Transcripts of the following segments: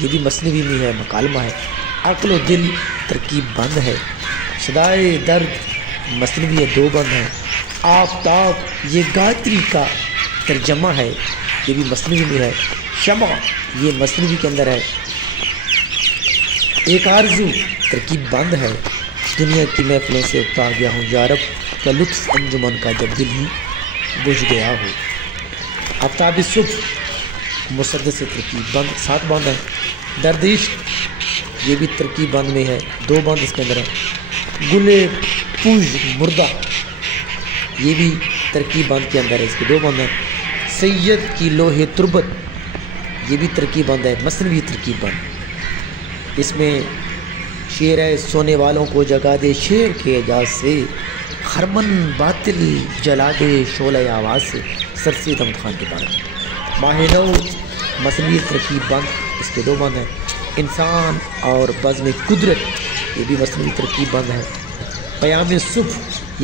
یہ بھی مثنوی میں ہے، مکالمہ ہے۔ عقل و دل ترکیب بند ہے۔ صدائے درد مثنوی ہے، 2 بند ہیں۔ آفتاب یہ گایتری کا ترجمہ ہے، یہ بھی مثنوی میں ہے۔ شمع یہ مثنوی کے اندر ہے۔ ایک آرزو ترکیب بند ہے۔ دنیا کی محفلوں سے اکتا گیا ہوں یارب کا لطف انجمن کا جب دل ہی بجھ گیا ہو۔ آفتاب صبح مسدس سے ترکیب بند، 7 بند ہے۔ درد عشق یہ بھی ترکیب بند میں ہے، 2 بند اس کے اندر ہے۔ گل پوج مردہ یہ بھی ترکیب بند کے اندر ہے، اس کے 2 بند ہیں۔ سید کی لوح تربت یہ بھی ترکیب بند ہے، مثنوی ترکیب بند۔ اس میں شعر ہے، سونے والوں کو جگا دے شعر کے اعجاز سے، خرمن باطل جلا دے شعلہ آواز سے، سر سید احمد خان کے بارے میں۔ ماہ نو مثنوی ترکیب بند، اس کے 2 بند ہیں۔ انسان اور بزم قدرت یہ بھی مثنوی ترکیب بند ہے۔ پیام صبح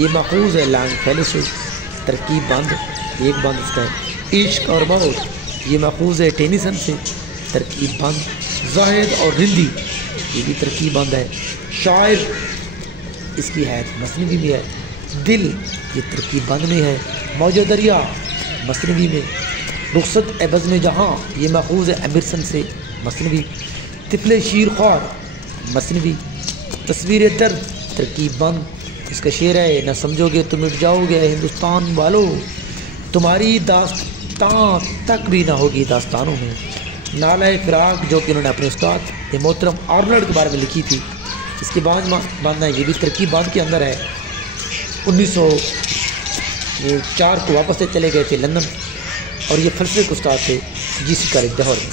یہ ماخوذ ہے لانگ پھیلے سے، ترکیب بند، 1 بند اس کا ہے۔ عشق اور موت یہ ماخوذ ہے ٹینیسن سے، ترکیب بند۔ زاہد اور رندی یہ بھی ترکیب بند ہے۔ شاعر اس کی حیث مثنوی میں ہے۔ دل یہ ترکیب بند میں ہے۔ موج دریا مثنوی میں۔ رخصت اے بزم جہاں یہ ماخوذ ہے ایمرسن سے، مثنوی۔ طفل شیر خوار مثنوی۔ تصویر درد ترکیب بند، اس کا شعر ہے، نہ سمجھو گے تو مٹ جاؤ گے ہندوستان والو، تمہاری داستان تک بھی نہ ہوگی داستانوں میں۔ نالہ فراق جو کہ انہوں نے اپنے استاد محترم آرنلڈ کے بارے میں لکھی تھی، اس کے بعد باندھنا یہ بھی ترکیب بند کے اندر ہے۔ 1904 کو واپس سے چلے گئے تھے لندن، اور یہ فلسفے کے استاد تھے GC کالج لاہور میں۔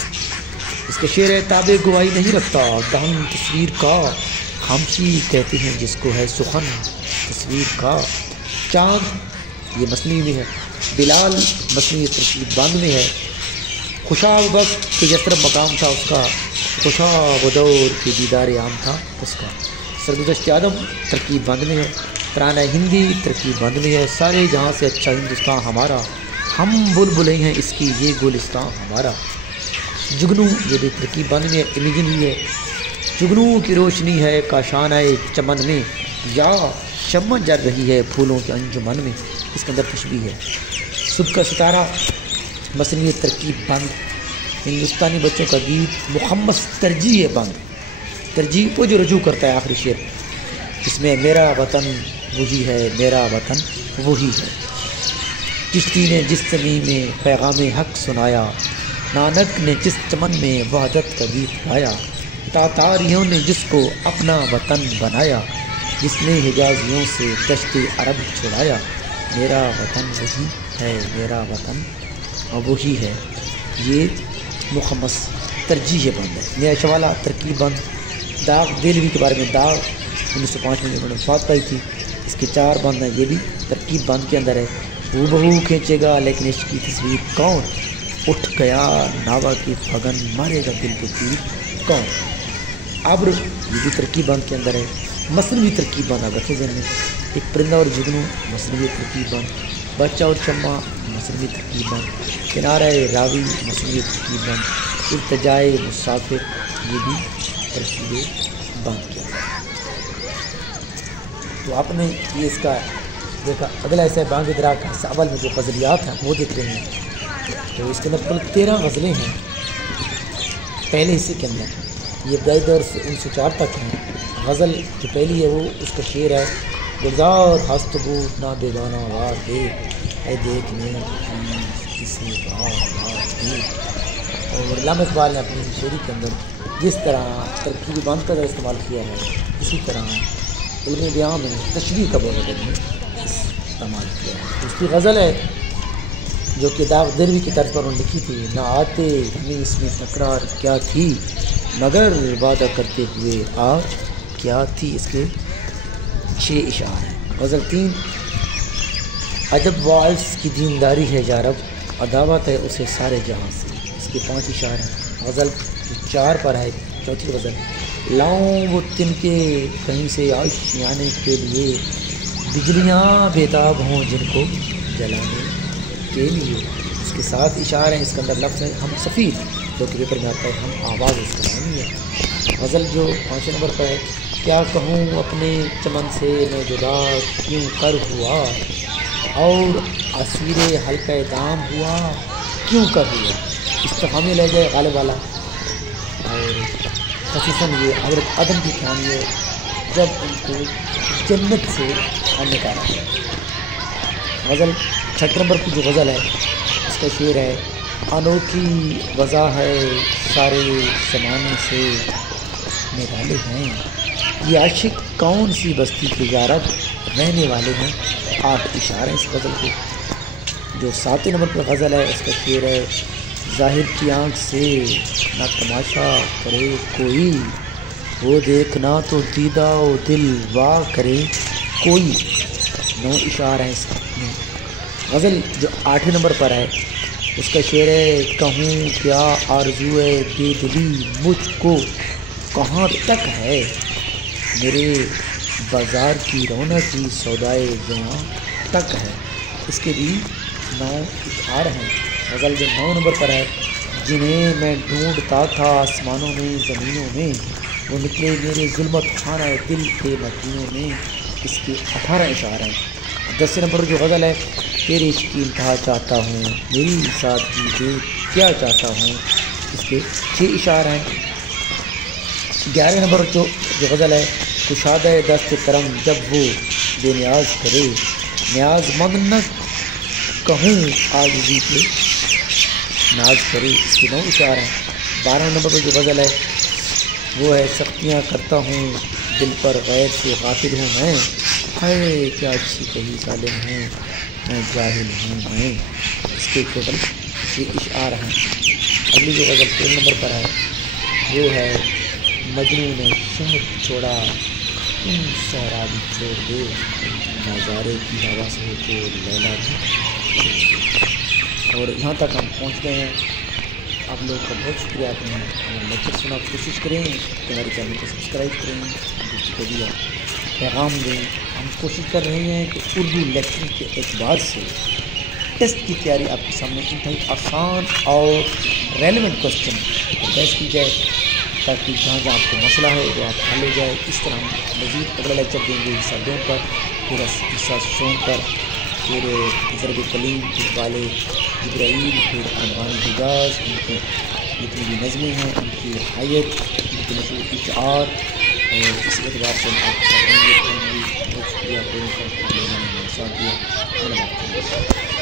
اس کا شعر ہے، تابع گواہی نہیں رکھتا دہن تصویر کا، خاموشی کہتے ہیں جس کو ہے سخن تصویر کا۔ چاند یہ مثنوی میں ہے۔ بلال مثنوی ترکیب بند میں ہے۔ خوشاب وقت کہ یثرب مقام تھا اس کا، خوشاب دور کے دیدار عام تھا اس کا۔ سرگزشت آدم ترکیب بند میں ہے۔ ترانہ ہندی ترکیب بند میں ہے۔ سارے جہاں سے اچھا ہندوستان ہمارا، ہم بلبلیں ہیں اس کی یہ گلستان ہمارا۔ جگنو یہ بھی ترکیب بند میں ہے، امیجنری ہے۔ جگنو کی روشنی ہے کاشانہ چمن میں، یا شمع جل رہی ہے پھولوں کے انجمن میں، اس کے اندر تشبیہ ہے۔ صبح کا ستارہ مثنوی ترکیب بند۔ ہندوستانی بچوں کا گیت مخمس ترجیح بند، ترجیح کو جو رجوع کرتا ہے آخری شعر، اس میں میرا وطن وہی ہے، میرا وطن وہی ہے۔ کشتی نے جس زمین میں پیغام حق سنایا، نانک نے جس چمن میں وحدت کا گیت گایا، تاتاریوں نے جس کو اپنا وطن بنایا، جس نے حجازیوں سے دشت عرب چھڑایا، میرا وطن وہی ہے، میرا وطن وہی ہے۔ یہ مخمس ترجیح بند ہے۔ نیا شوالہ ترکیب بند۔ داغ دہلوی کے بارے میں، داغ 1905 میں انہوں نے وفات پائی تھی، اس کے 4 بند ہیں، یہ بھی ترکیب بند کے اندر ہے۔ وہ بہو کھینچے گا لیکن عشق کی تصویر کون، اٹھ گیا ناوا کی پھگن مارے گا دل پہ تیر کون۔ ابر یہ بھی ترکیب بند کے اندر ہے۔ مثنوی ترکیب بند آپ رکھے ذہن میں۔ ایک پرندہ اور جگنو مثنوی ترکیب بند۔ بچہ اور شمع مثنوی ترکیب بند۔ کنارہ راوی مثنوی ترکیب بند۔ التجائے مسافر یہ بھی ترکیب بند کیا۔ تو آپ نے یہ اس کا دیکھا۔ اگلا ایسا ہے بانگ درا کا حصہ اول میں جو غزلیات ہیں وہ دیکھ رہے ہیں، تو اس کے اندر کل 13 غزلیں ہیں پہلے حصے کے اندر۔ یہ ابتدائی دور سے 1904 تک ہیں۔ غزل جو پہلی ہے وہ اس کا شعر ہے، گلزار ہست بود نہ بیگانہ وار دیکھ اے دیکھنے کسی بات دیکھ۔ اور علامہ اقبال نے اپنی شعری کے اندر جس طرح ترکیب بند کا استعمال کیا ہے، اسی طرح علم بیان میں تشبیہ کا بہت ادب میں استعمال کیا ہے۔ اس کی غزل ہے جو کہ داغ دہلوی کی طرز پر انہوں نے لکھی تھی، نہ آتے ہمیں اس میں تکرار کیا تھی، مگر وعدہ کرتے ہوئے آج کیا تھی۔ اس کے 6 اشعار ہیں۔ غزل 3، عجب واعظ کی دینداری ہے یارب، عداوت ہے اسے سارے جہاں سے، اس کے 5 اشعار ہیں۔ غزل 4 پر ہے، چوتھی غزل، لاؤں وہ تن کے کہیں سے آشیانے کے لیے، بجلیاں بیتاب ہوں جن کو جلانے کے لیے، اس کے 7 اشعار ہیں۔ اس کے اندر لفظ ہے ہم سفید، جو کہ پیپر میں آتا ہے ہم آواز استعمال ہے۔ غزل جو 5 نمبر پر ہے، کیا کہوں اپنے چمن سے میں جدا کیوں کر ہوا، اور اسیر حلقہ دام ہوا کیوں کر ہوا۔ استفہامی لہجہ غالب والا، اور خصوصاً یہ حضرت آدم کی کہانی ہے جب ان کو جنت سے نکالا گیا۔ غزل 6 نمبر کی جو غزل ہے اس کا شعر ہے، انوکھی وضع ہے سارے زمانے سے نرالے ہیں، یہ عاشق کون سی بستی تجارت رہنے والے ہیں۔ 8 اشارے اس غزل کے۔ جو 7 نمبر پر غزل ہے اس کا شعر ہے، ظاہر کی آنکھ سے نہ تماشا کرے کوئی، وہ دیکھنا تو دیدہ و دل وا کرے کوئی۔ 9 اشارے ہیں اس میں۔ غزل جو 8 نمبر پر ہے اس کا شعر ہے، کہوں کیا آرزوئے بے دلی مجھ کو کہاں تک ہے، میرے بازار کی رونق کی سودائے جہاں تک ہے۔ اس کے بھی 9 اشعار ہیں۔ غزل جو 9 نمبر پر ہے، جنہیں میں ڈھونڈتا تھا آسمانوں میں زمینوں میں، وہ نکلے میرے ظلمت خانہ دل کے مدینوں میں۔ اس کے 18 اشعار ہیں۔ 10 نمبر جو غزل ہے، تیرے عشق کی انتہا چاہتا ہوں، میری سادگی دے کیا چاہتا ہوں۔ اس کے 6 اشعار ہیں۔ 11 نمبر جو غزل ہے، کشادہ دست کرم جب وہ بے نیاز کرے، نیاز مند نہ کہوں عاجزی پہ ناز کرے۔ اس کے 9 اشعار ہیں۔ 12 نمبر پر جو غزل ہے وہ ہے، سختیاں کرتا ہوں دل پر غیر سے غافل ہوں میں، ہائے کیا اچھی کہی ظالم ہوں میں جاہل ہوں میں۔ اس کے ٹوٹل 6 اشعار ہیں۔ اگلی جو غزل 13 نمبر پر ہے وہ ہے، مجنوں نے شہر چھوڑا تم صحرا بھی چھوڑ دے، نظارے کی ہوا سے ہو کے لیلا بھی۔ اور یہاں تک ہم پہنچ گئے ہیں۔ آپ لوگوں کا بہت شکریہ، آپ نے ہمیں لیکچر سنا۔ کوشش کریں کہ ہمارے چینل کو سبسکرائب کریں، دوسروں کو بھی پیغام دیں۔ ہم کوشش کر رہے ہیں کہ اردو لیکچر کے اعتبار سے ٹیسٹ کی تیاری آپ کے سامنے انتہائی آسان اور ریلیونٹ کوسچن پیش کی جائے، تاکہ جہاں جہاں آپ کو مسئلہ ہے وہ آپ حل ہو جائے۔ اس طرح ہم مزید اگلا لیکچر دیں گے حصہ 2 پر، پھر حصہ 6 پر، پھر ضرب کلیم، پھر والے جبرائیل، پھر عنوان حجاز، ان کی جتنی بھی نظمیں ہیں ان کی حیت، ان کے مشہور اشعار، اور اس اعتبار سے ہم آپ کے ساتھ رہیں گے۔ بہت شکریہ، کوئی ساتھ دیا۔